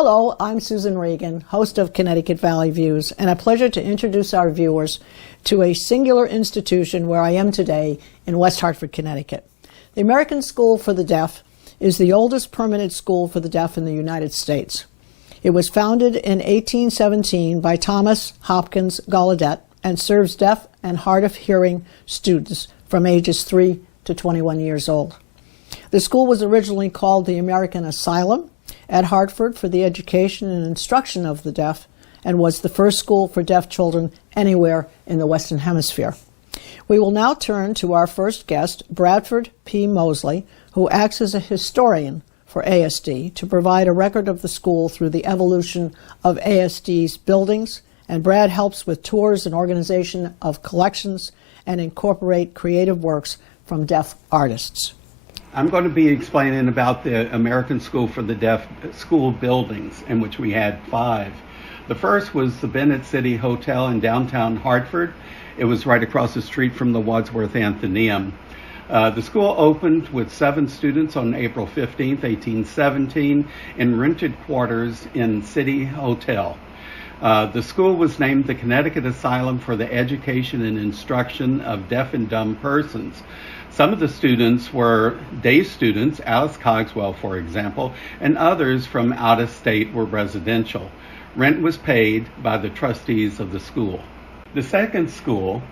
Hello, I'm Susan Regan, host of Connecticut Valley Views, and a pleasure to introduce our viewers to a singular institution where I am today in West Hartford, Connecticut. The American School for the Deaf is the oldest permanent school for the deaf in the United States. It was founded in 1817 by Thomas Hopkins Gallaudet and serves deaf and hard of hearing students from ages 3 to 21 years old. The school was originally called the American Asylum at Hartford for the education and instruction of the deaf, and was the first school for deaf children anywhere in the Western Hemisphere. We will now turn to our first guest, Bradford P. Mosley, who acts as a historian for ASD to provide a record of the school through the evolution of ASD's buildings, and Brad helps with tours and organization of collections and incorporate creative works from deaf artists. I'm going to be explaining about the American School for the Deaf school buildings, in which we had 5. The first was the Bennett City Hotel in downtown Hartford. It was right across the street from the Wadsworth Athenaeum. The school opened with 7 students on April 15, 1817, in rented quarters in City Hotel. The school was named the Connecticut Asylum for the Education and Instruction of Deaf and Dumb Persons. Some of the students were day students, Alice Cogswell, for example, and others from out of state were residential. Rent was paid by the trustees of the school. The second school,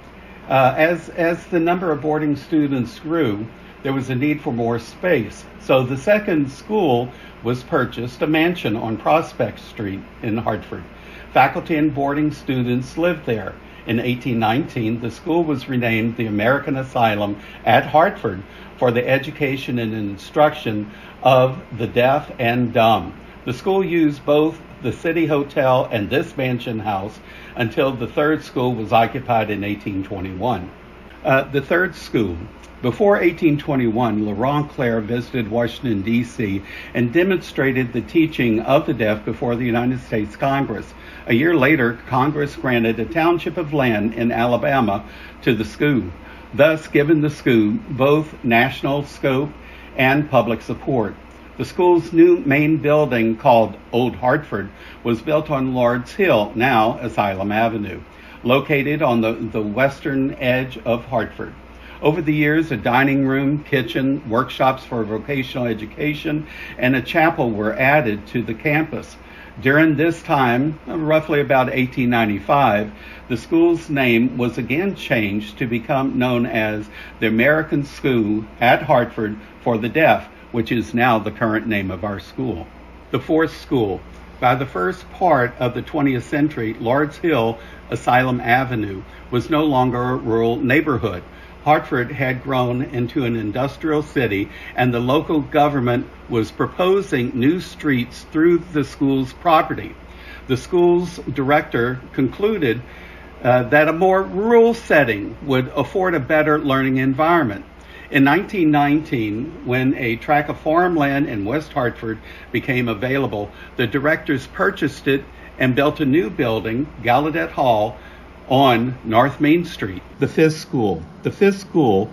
as the number of boarding students grew, there was a need for more space. So the second school was purchased, a mansion on Prospect Street in Hartford. Faculty and boarding students lived there. In 1819, the school was renamed the American Asylum at Hartford for the education and instruction of the deaf and dumb. The school used both the City Hotel and this mansion house until the third school was occupied in 1821. The third school. Before 1821, Laurent Clerc visited Washington, D.C. and demonstrated the teaching of the deaf before the United States Congress. A year later, Congress granted a township of land in Alabama to the school, thus giving the school both national scope and public support. The school's new main building, called Old Hartford, was built on Lord's Hill, now Asylum Avenue, located on the western edge of Hartford. Over the years, a dining room, kitchen, workshops for vocational education, and a chapel were added to the campus. During this time, roughly about 1895, the school's name was again changed to become known as the American School at Hartford for the Deaf, which is now the current name of our school. The fourth school. By the first part of the 20th century, Lord's Hill, Asylum Avenue, was no longer a rural neighborhood. Hartford had grown into an industrial city, and the local government was proposing new streets through the school's property. The school's director concluded that a more rural setting would afford a better learning environment. In 1919, when a tract of farmland in West Hartford became available, the directors purchased it and built a new building, Gallaudet Hall, on North Main Street. The fifth school. The fifth school,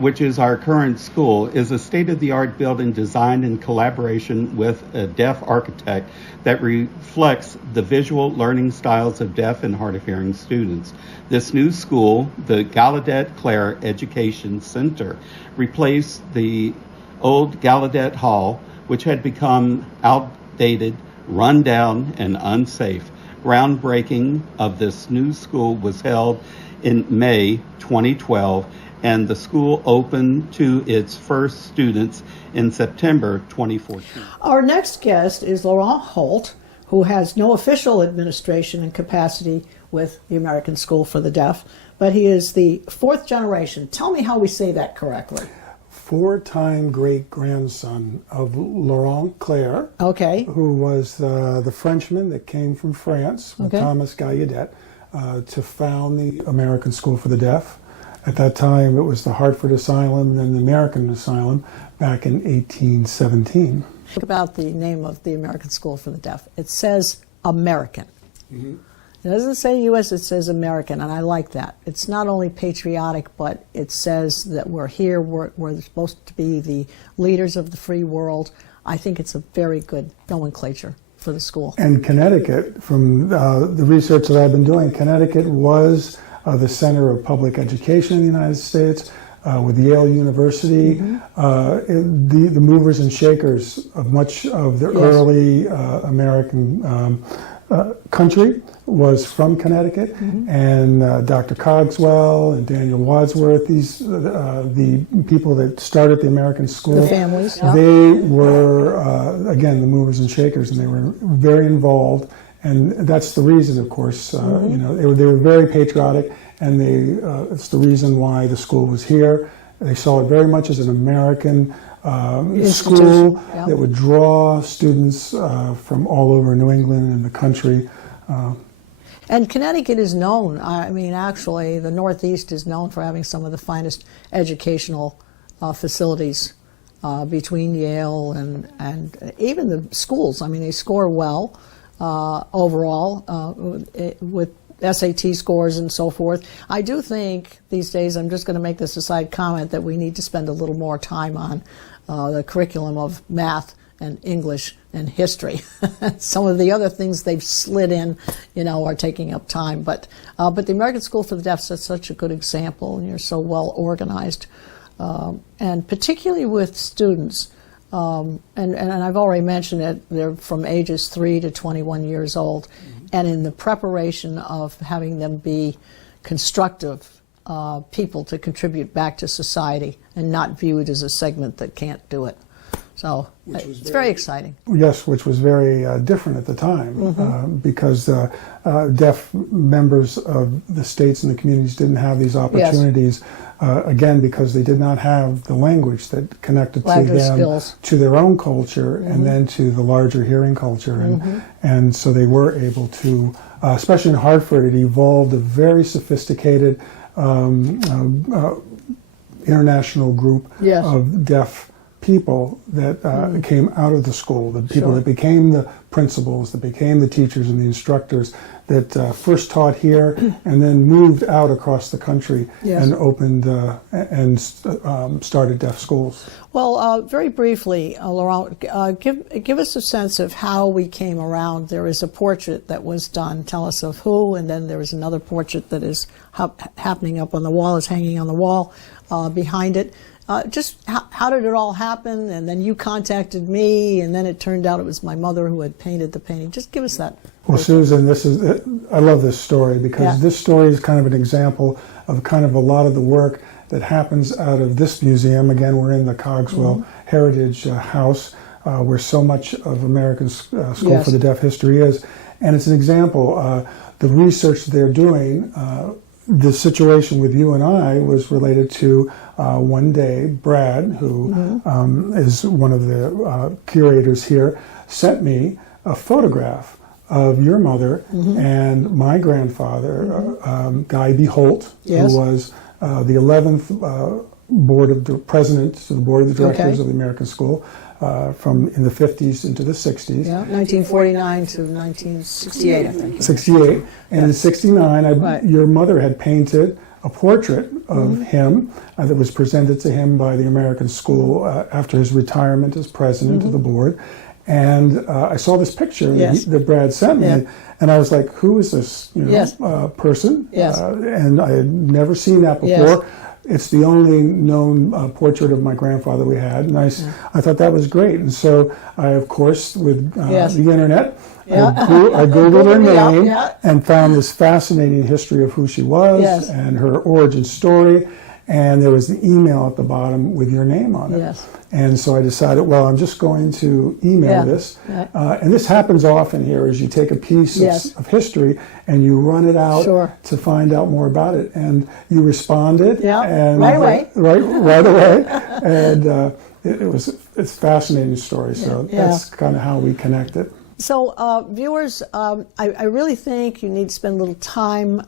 which is our current school, is a state-of-the-art building designed in collaboration with a deaf architect that reflects the visual learning styles of deaf and hard-of-hearing students. This new school, the Gallaudet Clerc Education Center, replaced the old Gallaudet Hall, which had become outdated, run down, and unsafe. Groundbreaking of this new school was held in May 2012, and the school opened to its first students in September 2014. Our next guest is Laurent Holt, who has no official administration and capacity with the American School for the Deaf, but he is the 4th generation. Tell me how we say that correctly. 4-time great-grandson of Laurent Clerc, okay, who was the Frenchman that came from France with Thomas Gallaudet to found the American School for the Deaf. At that time, it was the Hartford Asylum and then the American Asylum back in 1817. Think about the name of the American School for the Deaf. It says American. Mm-hmm. It doesn't say U.S., it says American, and I like that. It's not only patriotic, but it says that we're here, we're supposed to be the leaders of the free world. I think it's a very good nomenclature. for the school. And Connecticut, from the research that I've been doing, Connecticut was the center of public education in the United States. With Yale University, the movers and shakers of much of the early American country was from Connecticut, and Dr. Cogswell and Daniel Wadsworth, the people that started the American school, The families. they were, again, the movers and shakers, and they were very involved, and that's the reason, of course, they were very patriotic, and it's the reason why the school was here. They saw it very much as an American school that would draw students from all over New England and the country. And Connecticut is known, I mean, actually, the Northeast is known for having some of the finest educational facilities between Yale and even the schools. I mean, they score well overall with SAT scores and so forth. I do think these days, I'm just going to make this aside comment, that we need to spend a little more time on the curriculum of math and English and history. Some of the other things they've slid in, are taking up time. But the American School for the Deaf is such a good example, and you're so well organized. And particularly with students, and I've already mentioned it, they're from ages 3 to 21 years old. And in the preparation of having them be constructive people to contribute back to society and not viewed as a segment that can't do it. So it's very exciting. Yes, which was very different at the time because deaf members of the states and the communities didn't have these opportunities, again, because they did not have the language that connected to them, to their own culture, and then to the larger hearing culture. And so they were able to, especially in Hartford, it evolved a very sophisticated international group of deaf people that came out of the school, the people that became the principals, that became the teachers and the instructors, that first taught here and then moved out across the country and opened and started deaf schools. Well, very briefly, Laurent, give us a sense of how we came around. There is a portrait that was done. Tell us of who, and then there is another portrait that is happening up on the wall, is hanging on the wall behind it. Just how did it all happen? And then you contacted me, and then it turned out it was my mother who had painted the painting. Just give us that. Well, Susan, I love this story because this story is kind of an example of kind of a lot of the work that happens out of this museum. Again, we're in the Cogswell Heritage House, where so much of American School for the Deaf history is. And it's an example. The research they're doing, the situation with you and I was related to one day, Brad, who is one of the curators here, sent me a photograph of your mother and my grandfather, Guy B. Holt, who was the 11th president to the board of the directors of the American School from in the 50s into the 60s. Yeah, 1949 to 1968, I think. 68. And in 69, your mother had painted a portrait of him that was presented to him by the American School after his retirement as president of the board. And I saw this picture that Brad sent me, and I was like, who is this person? And I had never seen that before. It's the only known portrait of my grandfather we had, and I thought that was great. And so I, of course, with the internet, I Googled her name and found this fascinating history of who she was and her origin story. And there was an email at the bottom with your name on it. And so I decided, well, I'm just going to email this. And this happens often here, is you take a piece of history and you run it out to find out more about it. And you responded. And right away. Right away. And it's a fascinating story. So that's kind of how we connected. So, viewers, I really think you need to spend a little time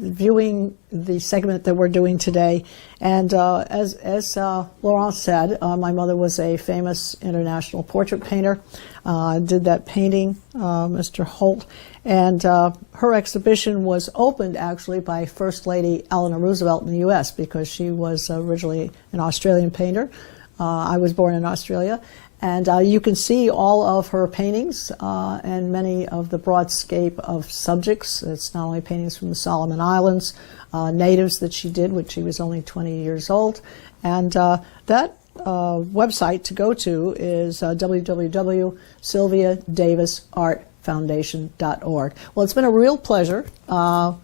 viewing the segment that we're doing today. And as Laurent said, my mother was a famous international portrait painter, did that painting, Mr. Holt. And her exhibition was opened, actually, by First Lady Eleanor Roosevelt in the U.S. because she was originally an Australian painter. I was born in Australia. And you can see all of her paintings and many of the broadscape of subjects. It's not only paintings from the Solomon Islands, natives that she did when she was only 20 years old. And that website to go to is www.sylviadavisartfoundation.org. Well, it's been a real pleasure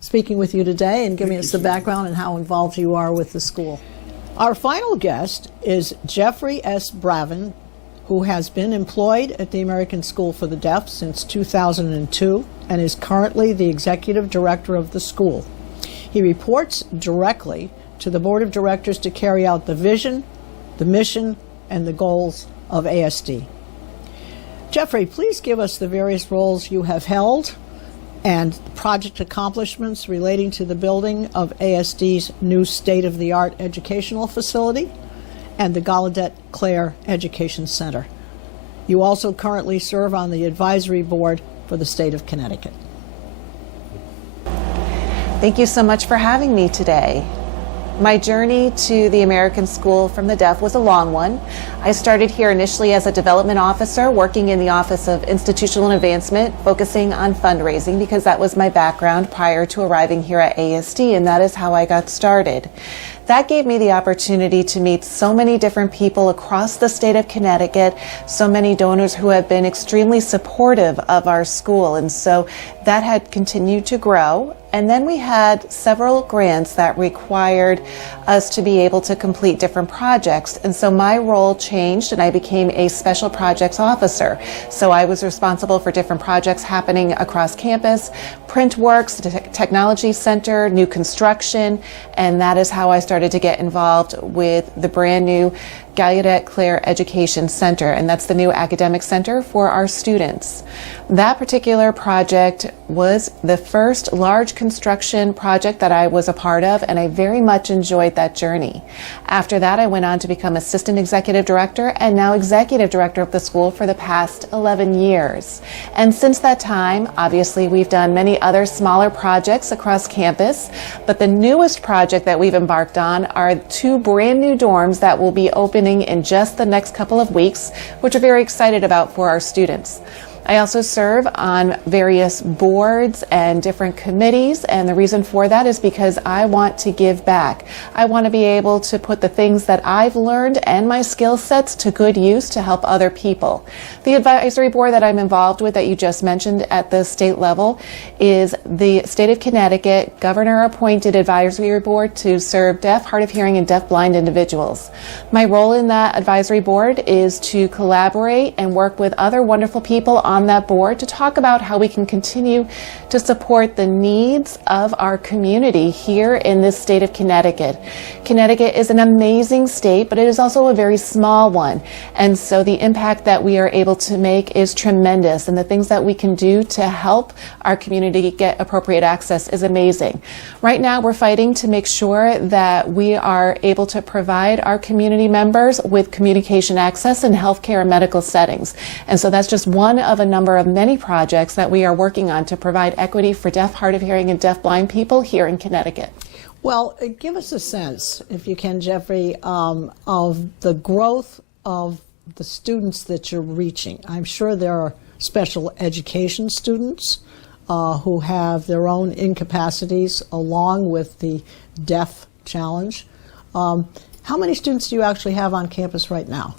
speaking with you today and giving us the background and how involved you are with the school. Our final guest is Jeffrey S. Bravin, who has been employed at the American School for the Deaf since 2002 and is currently the executive director of the school. He reports directly to the board of directors to carry out the vision, the mission, and the goals of ASD. Jeffrey, please give us the various roles you have held and project accomplishments relating to the building of ASD's new state-of-the-art educational facility and the Gallaudet Clare Education Center. You also currently serve on the advisory board for the state of Connecticut. Thank you so much for having me today. My journey to the American School from the Deaf was a long one. I started here initially as a development officer, working in the Office of Institutional Advancement, focusing on fundraising because that was my background prior to arriving here at ASD, and that is how I got started. That gave me the opportunity to meet so many different people across the state of Connecticut, so many donors who have been extremely supportive of our school, and so that had continued to grow. And then we had several grants that required us to be able to complete different projects. And so my role changed and I became a special projects officer. So I was responsible for different projects happening across campus, Printworks, the Technology Center, new construction, and that is how I started to get involved with the brand new Gallaudet Clare Education Center, and that's the new academic center for our students. That particular project was the first large construction project that I was a part of, and I very much enjoyed that journey. After that, I went on to become assistant executive director and now executive director of the school for the past 11 years. And since that time, obviously, we've done many other smaller projects across campus, but the newest project that we've embarked on are 2 brand new dorms that will be opening in just the next couple of weeks, which we're very excited about for our students. I also serve on various boards and different committees, and the reason for that is because I want to give back. I want to be able to put the things that I've learned and my skill sets to good use to help other people. The advisory board that I'm involved with that you just mentioned at the state level is the State of Connecticut governor-appointed advisory board to serve deaf, hard of hearing, and deaf-blind individuals. My role in that advisory board is to collaborate and work with other wonderful people on that board to talk about how we can continue to support the needs of our community here in this state of Connecticut. Connecticut is an amazing state, but it is also a very small one. And so the impact that we are able to make is tremendous, and the things that we can do to help our community get appropriate access is amazing. Right now, we're fighting to make sure that we are able to provide our community members with communication access in healthcare and medical settings. And so that's just one of a number of many projects that we are working on to provide equity for deaf, hard of hearing, and deaf-blind people here in Connecticut. Well, give us a sense, if you can, Jeffrey, of the growth of the students that you're reaching. I'm sure there are special education students who have their own incapacities along with the deaf challenge. How many students do you actually have on campus right now?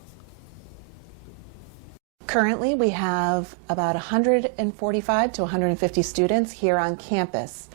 Currently, we have about 145 to 150 students here on campus.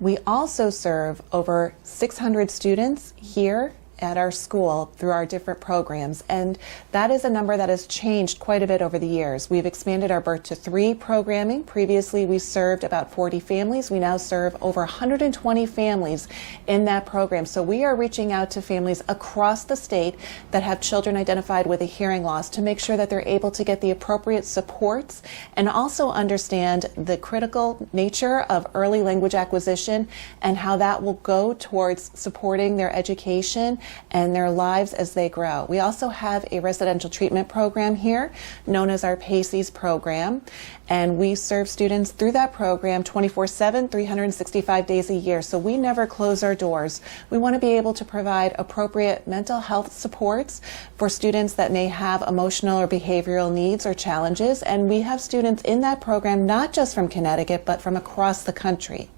We also serve over 600 students here at our school through our different programs, and that is a number that has changed quite a bit over the years. We've expanded our Birth to 3 programming. Previously, we served about 40 families. We now serve over 120 families in that program. So we are reaching out to families across the state that have children identified with a hearing loss to make sure that they're able to get the appropriate supports and also understand the critical nature of early language acquisition and how that will go towards supporting their education and their lives as they grow. We also have a residential treatment program here known as our PACES program, and we serve students through that program 24/7, 365 days a year. So we never close our doors. We want to be able to provide appropriate mental health supports for students that may have emotional or behavioral needs or challenges, and we have students in that program not just from Connecticut but from across the country.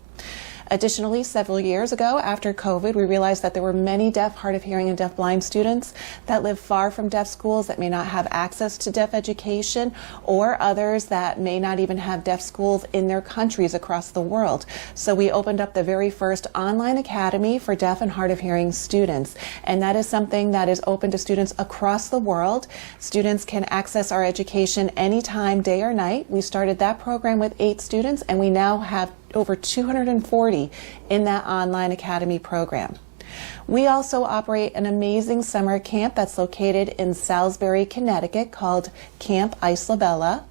Additionally, several years ago, after COVID, we realized that there were many deaf, hard of hearing, and deaf-blind students that live far from deaf schools, that may not have access to deaf education, or others that may not even have deaf schools in their countries across the world. So we opened up the very first online academy for deaf and hard of hearing students, and that is something that is open to students across the world. Students can access our education anytime, day or night. We started that program with 8 students, and we now have over 240 in that online academy program. We also operate an amazing summer camp that's located in Salisbury, Connecticut, called Camp Isla Bella.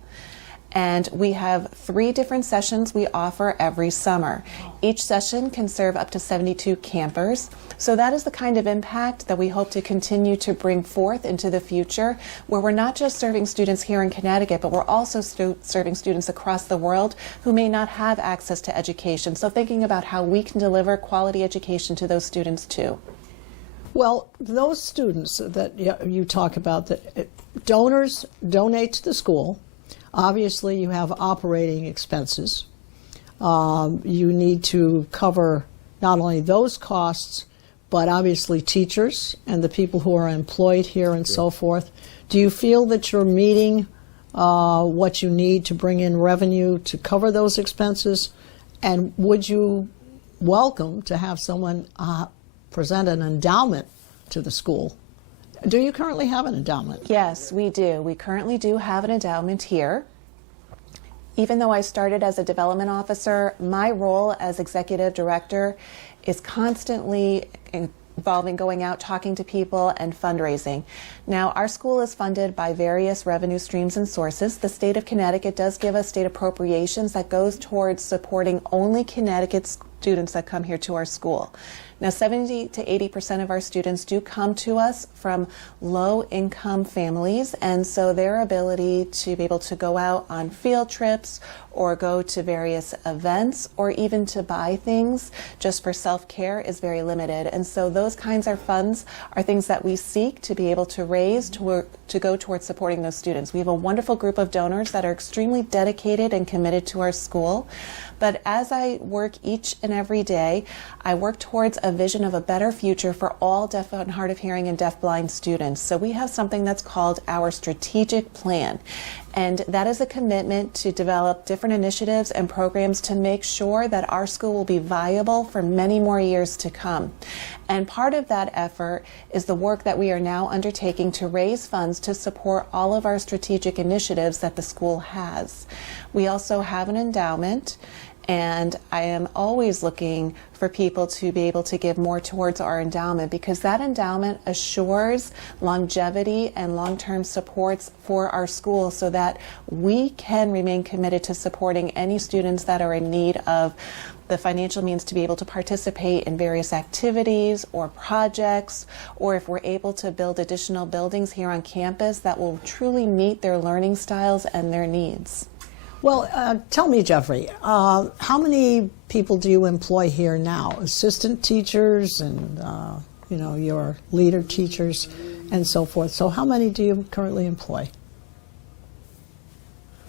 And we have 3 different sessions we offer every summer. Each session can serve up to 72 campers. So that is the kind of impact that we hope to continue to bring forth into the future, where we're not just serving students here in Connecticut, but we're also serving students across the world who may not have access to education. So thinking about how we can deliver quality education to those students too. Well, those students that you talk about, that donors donate to the school. Obviously, you have operating expenses. You need to cover not only those costs, but obviously teachers and the people who are employed here and so forth. Do you feel that you're meeting what you need to bring in revenue to cover those expenses? And would you welcome to have someone present an endowment to the school? Do you currently have an endowment? Yes, we do. We currently do have an endowment here. Even though I started as a development officer, my role as executive director is constantly involving going out, talking to people, and fundraising. Now, our school is funded by various revenue streams and sources. The state of Connecticut does give us state appropriations that goes towards supporting only Connecticut students that come here to our school. Now, 70 to 80% of our students do come to us from low-income families, and so their ability to be able to go out on field trips or go to various events or even to buy things just for self-care is very limited. And so those kinds of funds are things that we seek to be able to raise to go towards supporting those students. We have a wonderful group of donors that are extremely dedicated and committed to our school. But as I work each and every day, I work towards a vision of a better future for all deaf and hard of hearing and deaf-blind students. So we have something that's called our strategic plan. And that is a commitment to develop different initiatives and programs to make sure that our school will be viable for many more years to come. And part of that effort is the work that we are now undertaking to raise funds to support all of our strategic initiatives that the school has. We also have an endowment, and I am always looking for people to be able to give more towards our endowment, because that endowment assures longevity and long-term supports for our school so that we can remain committed to supporting any students that are in need of the financial means to be able to participate in various activities or projects, or if we're able to build additional buildings here on campus that will truly meet their learning styles and their needs. Well, tell me, Jeffrey, how many people do you employ here now? Assistant teachers and, your leader teachers and so forth. So how many do you currently employ?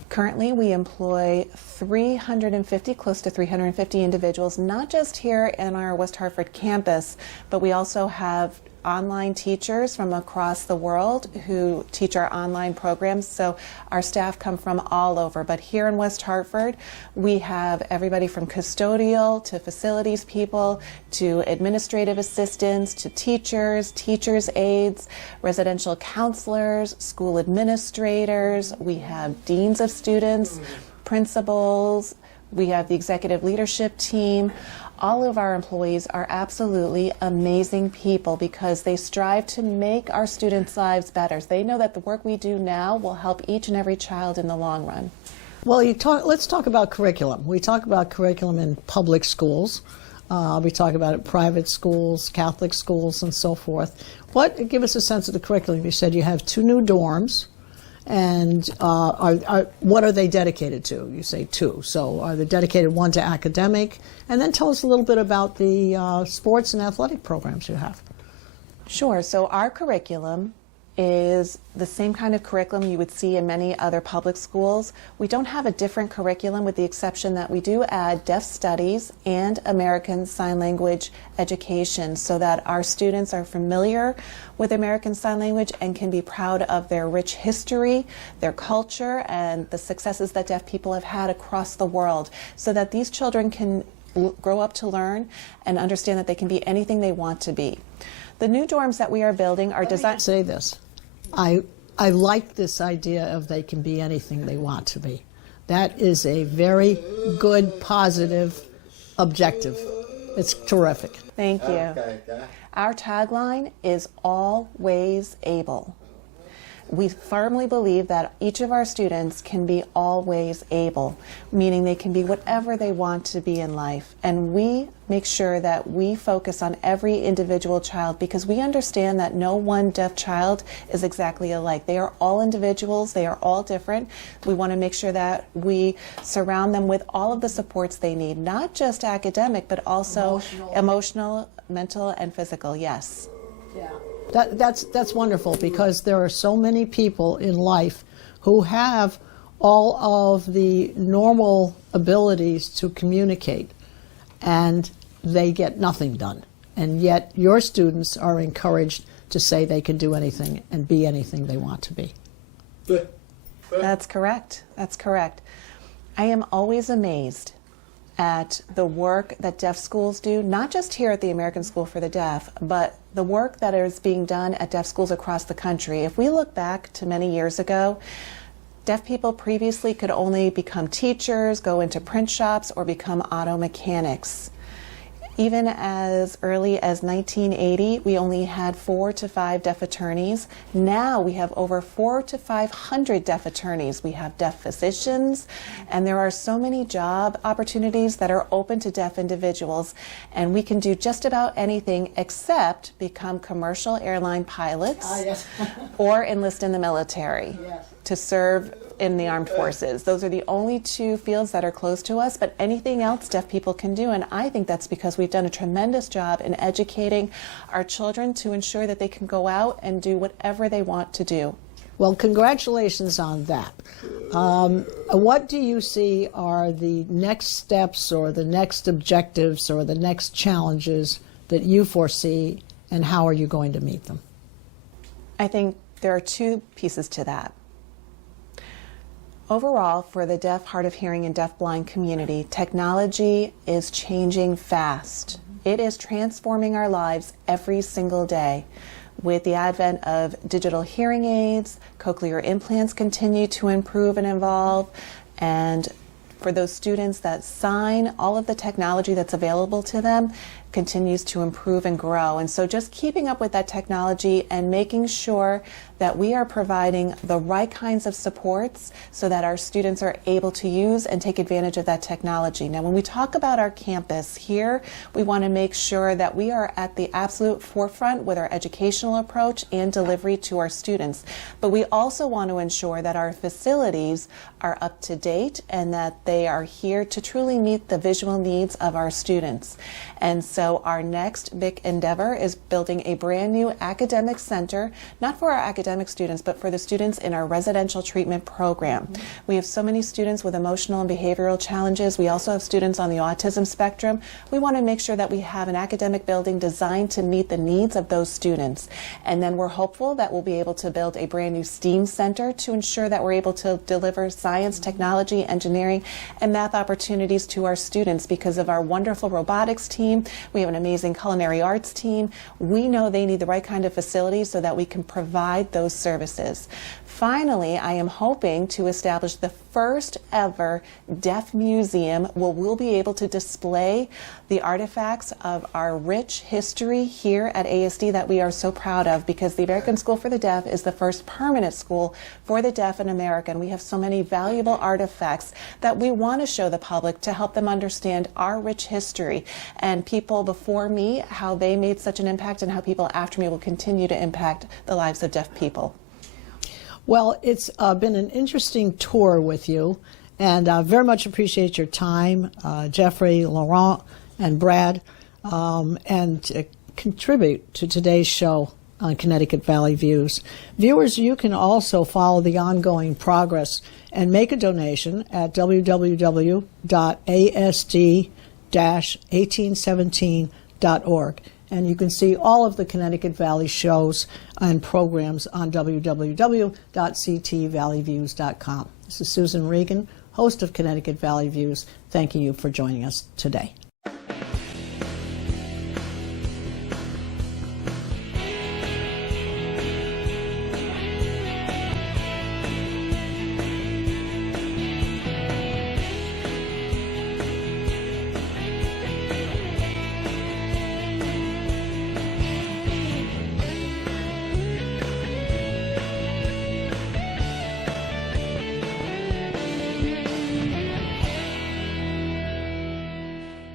Currently, we employ 350, close to 350 individuals, not just here in our West Hartford campus, but we also have online teachers from across the world who teach our online programs. So our staff come from all over. But here in West Hartford, we have everybody from custodial to facilities people to administrative assistants to teachers, teachers' aides, residential counselors, school administrators. We have deans of students, principals. We have the executive leadership team. All of our employees are absolutely amazing people because they strive to make our students' lives better. They know that the work we do now will help each and every child in the long run. Well, let's talk about curriculum. We talk about curriculum in public schools. I'll be talking about it, private schools, Catholic schools, and so forth. Give us a sense of the curriculum. You said you have 2 new dorms, and what are they dedicated to? You say 2. So are they dedicated, one to academic? And then tell us a little bit about the sports and athletic programs you have. Sure. So our curriculum is the same kind of curriculum you would see in many other public schools. We don't have a different curriculum with the exception that we do add deaf studies and American Sign Language education so that our students are familiar with American Sign Language and can be proud of their rich history, their culture, and the successes that deaf people have had across the world so that these children can grow up to learn and understand that they can be anything they want to be. The new dorms that we are building are designed. Say this. I like this idea of they can be anything they want to be. That is a very good, positive objective. It's terrific. Thank you. Our tagline is always able. We firmly believe that each of our students can be always able, meaning they can be whatever they want to be in life. And we make sure that we focus on every individual child because we understand that no one deaf child is exactly alike. They are all individuals. They are all different. We want to make sure that we surround them with all of the supports they need, not just academic, but also emotional, mental, and physical. Yes. Yeah. That's wonderful because there are so many people in life who have all of the normal abilities to communicate and they get nothing done. And yet your students are encouraged to say they can do anything and be anything they want to be. That's correct. That's correct. I am always amazed at the work that deaf schools do, not just here at the American School for the Deaf, but the work that is being done at deaf schools across the country. If we look back to many years ago, deaf people previously could only become teachers, go into print shops, or become auto mechanics. Even as early as 1980, we only had 4 to 5 deaf attorneys. Now we have over 400 to 500 deaf attorneys. We have deaf physicians, and there are so many job opportunities that are open to deaf individuals. And we can do just about anything except become commercial airline pilots or enlist in the military to serve in the armed forces. Those are the only 2 fields that are close to us, but anything else deaf people can do. And I think that's because we've done a tremendous job in educating our children to ensure that they can go out and do whatever they want to do. Well, congratulations on that. What do you see are the next steps or the next objectives or the next challenges that you foresee, and how are you going to meet them? I think there are 2 pieces to that. Overall, for the deaf, hard of hearing, and deafblind community, technology is changing fast. It is transforming our lives every single day. With the advent of digital hearing aids, cochlear implants continue to improve and evolve, and for those students that sign, all of the technology that's available to them continues to improve and grow. And so just keeping up with that technology and making sure that we are providing the right kinds of supports so that our students are able to use and take advantage of that technology. Now, when we talk about our campus here, we want to make sure that we are at the absolute forefront with our educational approach and delivery to our students. But we also want to ensure that our facilities are up to date and that they are here to truly meet the visual needs of our students. And so our next big endeavor is building a brand new academic center, not for our academic students, but for the students in our residential treatment program. We have so many students with emotional and behavioral challenges. We also have students on the autism spectrum. We want to make sure that we have an academic building designed to meet the needs of those students. And then we're hopeful that we'll be able to build a brand new STEAM center to ensure that we're able to deliver science, technology, engineering, and math opportunities to our students because of our wonderful robotics team. We have an amazing culinary arts team. We know they need the right kind of facilities so that we can provide those services. Finally, I am hoping to establish the first ever deaf museum where we'll be able to display the artifacts of our rich history here at ASD that we are so proud of, because the American School for the Deaf is the first permanent school for the deaf in America. And we have so many valuable artifacts that we want to show the public to help them understand our rich history, and people before me, how they made such an impact, and how people after me will continue to impact the lives of deaf people. Well, it's been an interesting tour with you, and I very much appreciate your time, Jeffrey, Laurent, and Brad, and contribute to today's show on Connecticut Valley Views. Viewers, you can also follow the ongoing progress and make a donation at www.asd-1817.org. And you can see all of the Connecticut Valley shows and programs on www.ctvalleyviews.com. This is Susan Regan, host of Connecticut Valley Views, thanking you for joining us today.